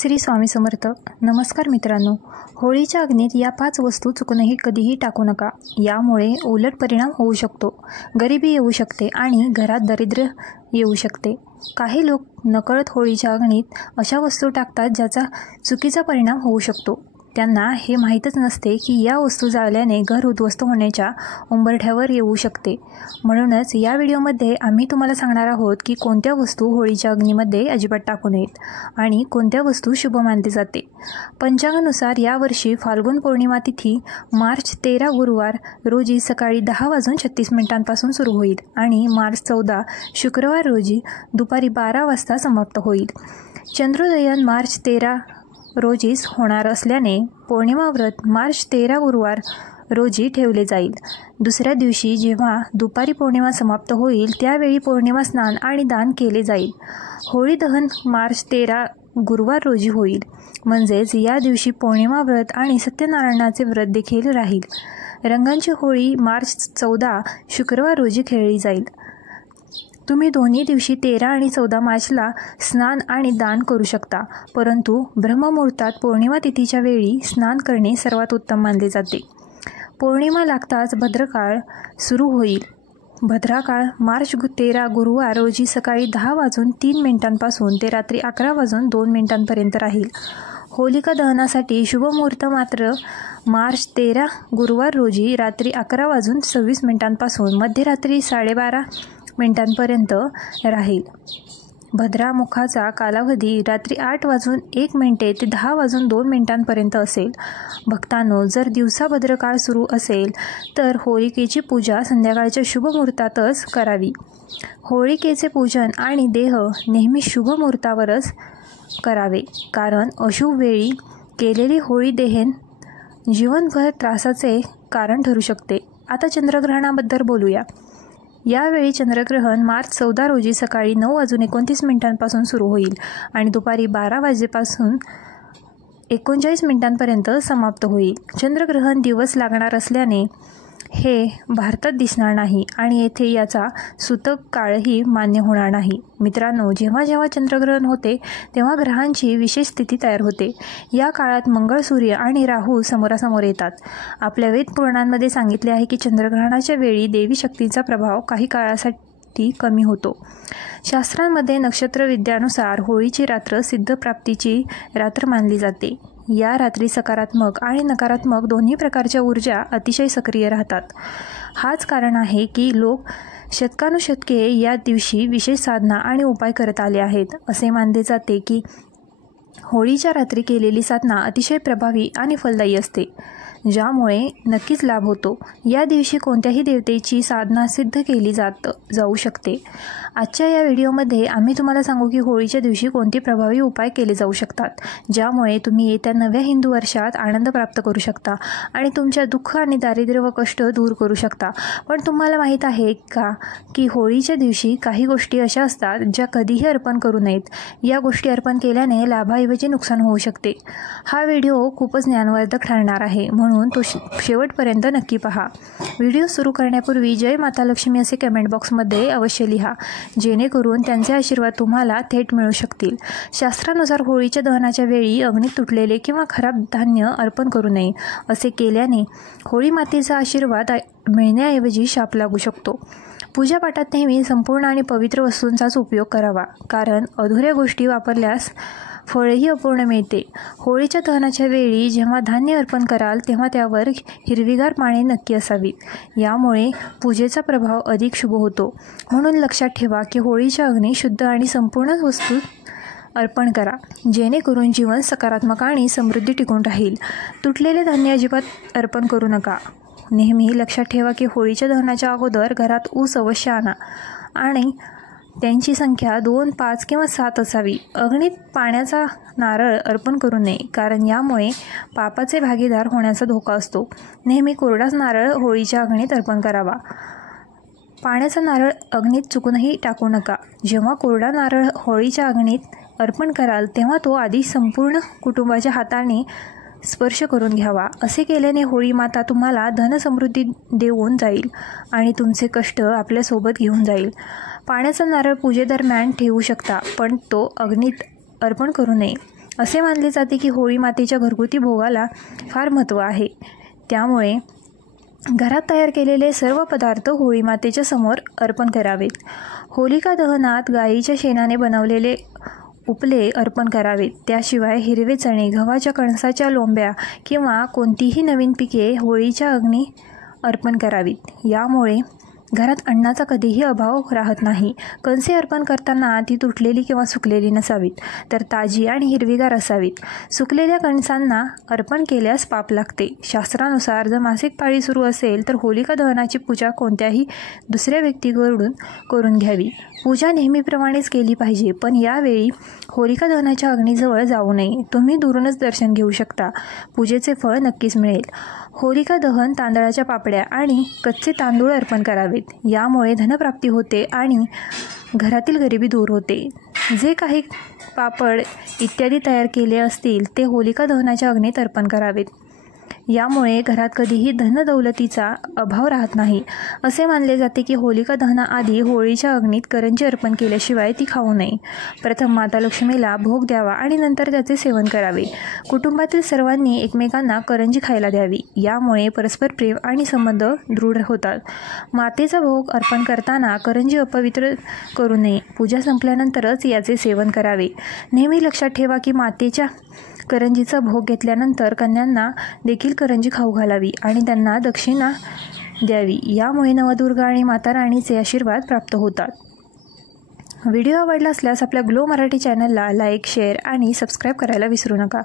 श्री स्वामी समर्थ. नमस्कार मित्रांनो, होळीच्या अग्नीत या 5 वस्तू चुकूनही कधीही टाकू नका. यामुळे उलट परिणाम होऊ शकतो. गरिबी येऊ शकते आणि घरात दारिद्र्य येऊ शकते. काही लोक नकळत होळीच्या अग्नीत अशा वस्तू टाकतात ज्याचा चुकीचा परिणाम होऊ शकतो. त्यांना हे माहीतच नसते की या वस्तू जाळल्याने घर उद्ध्वस्त होण्याच्या उंबरठ्यावर येऊ शकते. म्हणूनच या व्हिडिओमध्ये आम्ही तुम्हाला सांगणार आहोत की कोणत्या वस्तू होळीच्या अग्नीमध्ये अजिबात टाकू नयेत आणि कोणत्या वस्तू शुभ मानली जाते. पंचांगानुसार यावर्षी फाल्गुन पौर्णिमा तिथी मार्च 13 गुरुवार रोजी सकाळी 10:36 सुरू होईल आणि मार्च 14 शुक्रवार रोजी दुपारी 12 वाजता समाप्त होईल. चंद्रोदयन मार्च 13 रोजीच होणार असल्याने पौर्णिमा व्रत मार्च 13 गुरुवार रोजी ठेवले जाईल. दुसऱ्या दिवशी जेव्हा दुपारी पौर्णिमा समाप्त होईल त्यावेळी पौर्णिमा स्नान आणि दान केले जाईल. होळी दहन मार्च 13 गुरुवार रोजी होईल. म्हणजेच या दिवशी पौर्णिमा व्रत आणि सत्यनारायणाचे व्रत देखील राहील. रंगांची होळी मार्च 14 शुक्रवार रोजी खेळली जाईल. तुम्ही दोन्ही दिवशी 13 आणि 14 मार्चला स्नान आणि दान करू शकता, परंतु ब्रह्ममुहूर्तात पौर्णिमा तिथीच्या वेळी स्नान करणे सर्वात उत्तम मानले जाते. पौर्णिमा लागताच भद्रकाळ सुरू होईल. भद्राकाळ मार्च 13 गुरुवार रोजी सकाळी 10:03 ते रात्री 11:02 राहील. होलिका दहनासाठी शुभ मुहूर्त मात्र मार्च 13 गुरुवार रोजी रात्री 11:26 मध्यरात्री 12:30 राहील. भद्रामुखाचा कालावधी रात्री 8:01 ते 10:02 असेल. भक्तांनो, जर दिवसा भद्रकाळ सुरू असेल तर होलिकेची पूजा संध्याकाळच्या शुभ मुहूर्तातच करावी. होलिकेचे पूजन आणि देह नेहमी शुभ मुहूर्तावरच करावे, कारण अशुभ वेळी केलेली होळी देहन जीवनभर त्रासाचे कारण ठरू शकते. आता चंद्रग्रहणाबद्दल बोलूया. यावेळी चंद्रग्रहण मार्च 14 रोजी सकाळी 9:29 सुरू होईल आणि दुपारी 12:39 समाप्त होईल. चंद्रग्रहण दिवस लागणार असल्याने हे भारतात दिसणार नाही आणि येथे याचा सूतक काळही मान्य होणार नाही. मित्रांनो, जेव्हा जेव्हा चंद्रग्रहण होते तेव्हा ग्रहांची विशेष स्थिती तयार होते. या काळात मंगळ, सूर्य आणि राहू समोरासमोर येतात. आपल्या वेद पुराणांमध्ये सांगितले आहे की चंद्रग्रहणाच्या वेळी देवी शक्तींचा प्रभाव काही काळासाठी कमी होतो. शास्त्रांमध्ये नक्षत्रविद्यानुसार होळीची रात्र सिद्धप्राप्तीची रात्र मानली जाते. या रात्री सकारात्मक आणि नकारात्मक दोन्ही प्रकारच्या ऊर्जा अतिशय सक्रिय राहतात. हाच कारण आहे की लोक शतकानुशतके या दिवशी विशेष साधना आणि उपाय करत आले आहेत. असे मानले जाते की होळीच्या रात्री केलेली साधना अतिशय प्रभावी आणि फलदायी असते, ज्यामुळे नक्कीच लाभ होतो. या दिवशी कोणत्याही देवतेची साधना सिद्ध केली जाऊ शकते. आजच्या या व्हिडिओमध्ये आम्ही तुम्हाला सांगू की होळीच्या दिवशी कोणते प्रभावी उपाय केले जाऊ शकतात, ज्यामुळे तुम्ही येत्या नव्या हिंदू वर्षात आनंद प्राप्त करू शकता आणि तुमच्या दुःख आणि दारिद्र्य व कष्ट दूर करू शकता. पण तुम्हाला माहीत आहे का की होळीच्या दिवशी काही गोष्टी अशा असतात ज्या कधीही अर्पण करू नयेत. या गोष्टी अर्पण केल्याने लाभाऐवजी नुकसान होऊ शकते. हा व्हिडिओ खूपच ज्ञानवर्धक ठरणार आहे, म्हणून तो शेवटपर्यंत नक्की पहा. व्हिडिओ सुरू करण्यापूर्वी जय माता लक्ष्मी असे कमेंट बॉक्समध्ये अवश्य लिहा, जेणेकरून त्यांचे आशीर्वाद तुम्हाला थेट मिळू शकतील. शास्त्रानुसार होळीच्या दहनाच्या वेळी अग्नीत तुटलेले किंवा खराब धान्य अर्पण करू नये. असे केल्याने होळी मातेचा आशीर्वाद मिळण्याऐवजी शाप लागू शकतो. पूजापाठात नेहमी संपूर्ण आणि पवित्र वस्तूंचाच उपयोग करावा, कारण अधुऱ्या गोष्टी वापरल्यास फळही अपूर्ण मिळते. होळीच्या दहनाच्या वेळी जेव्हा धान्य अर्पण कराल तेव्हा त्यावर हिरवीगार पाने नक्की असावीत. यामुळे पूजेचा प्रभाव अधिक शुभ होतो. म्हणून लक्षात ठेवा की होळीच्या अग्नी शुद्ध आणि संपूर्ण वस्तू अर्पण करा, जेणेकरून जीवन सकारात्मक आणि समृद्धी टिकून राहील. तुटलेले धान्य अजिबात अर्पण करू नका. नेहमी लक्षात ठेवा की होळीच्या दहनाच्या अगोदर घरात ऊस अवश्य आणा आणि त्यांची संख्या 2, 5 किंवा 7 असावी. अग्नीत पाण्याचा नारळ अर्पण करू नये, कारण यामुळे पापाचे भागीदार होण्याचा धोका असतो. नेहमी कोरडाच नारळ होळीच्या अग्नीत अर्पण करावा. पाण्याचा नारळ अग्नीत चुकूनही टाकू नका. जेव्हा कोरडा नारळ होळीच्या अग्नीत अर्पण कराल तेव्हा तो आधी संपूर्ण कुटुंबाच्या हाताने स्पर्श करून घ्यावा. असे केल्याने होळी माता तुम्हाला धनसमृद्धी देऊन जाईल आणि तुमचे कष्ट आपल्यासोबत घेऊन जाईल. पाण्याचा नारळ पूजेदरम्यान ठेवू शकता, पण तो अग्नीत अर्पण करू नये. असे मानले जाते की होळी मातेच्या घरगुती भोगाला फार महत्त्व आहे. त्यामुळे घरात तयार केलेले सर्व पदार्थ होळी मातेच्या समोर अर्पण करावेत. होलिका दहनात गायीच्या शेणाने बनवलेले उपले अर्पण करावेत. त्याशिवाय हिरवे चणे, गव्हाच्या कणसाच्या लोंब्या किंवा कोणतीही नवीन पिके होळीच्या अग्नी अर्पण करावीत. यामुळे घरात अन्नाचा कधीही अभाव राहत नाही. कणसे अर्पण करताना ती तुटलेली किंवा सुकलेली नसावीत, तर ताजी आणि हिरवीगार असावीत. सुकलेल्या कणसांना अर्पण केल्यास पाप लागते. शास्त्रानुसार जर मासिक पाळी सुरू असेल तर होलिका दहनाची पूजा कोणत्याही दुसऱ्या व्यक्तीकडून करून घ्यावी. पूजा नेहमीप्रमाणेच केली पाहिजे, पण यावेळी होलिका दहनाच्या अग्नीजवळ जाऊ नये. तुम्ही दुरूनच दर्शन घेऊ शकता. पूजेचे फळ नक्कीच मिळेल. होलिका दहन तांदळाच्या पापड्या आणि कच्चे तांदूळ अर्पण करावेत. यामुळे धनप्राप्ती होते आणि घरातील गरिबी दूर होते. जे काही पापड इत्यादी तयार केले असतील ते होलिका दहनाच्या अग्नीत अर्पण करावेत. यामुळे घरात कधीही धनदौलतीचा अभाव राहत नाही. असे मानले जाते की होलिका दहनाआधी होळीच्या अग्नीत करंजी अर्पण केल्याशिवाय ती खाऊ नये. प्रथम माता लक्ष्मीला भोग द्यावा आणि नंतर त्याचे सेवन करावे. कुटुंबातील सर्वांनी एकमेकांना करंजी खायला द्यावी. यामुळे परस्पर प्रेम आणि संबंध दृढ होतात. मातेचा भोग अर्पण करताना करंजी अपवित्र करू नये. पूजा संपल्यानंतरच याचे सेवन करावे. नेहमी लक्षात ठेवा की मातेच्या करंजीचा भोग घेतल्यानंतर कन्यांना देखील करंजी खाऊ घालावी आणि त्यांना दक्षिणा द्यावी. यामुळे नवदुर्गा आणि माता राणीचे आशीर्वाद प्राप्त होतात. व्हिडिओ आवडला असल्यास आपल्या ग्लो मराठी चॅनलला लाईक, शेअर आणि सबस्क्राईब करायला विसरू नका.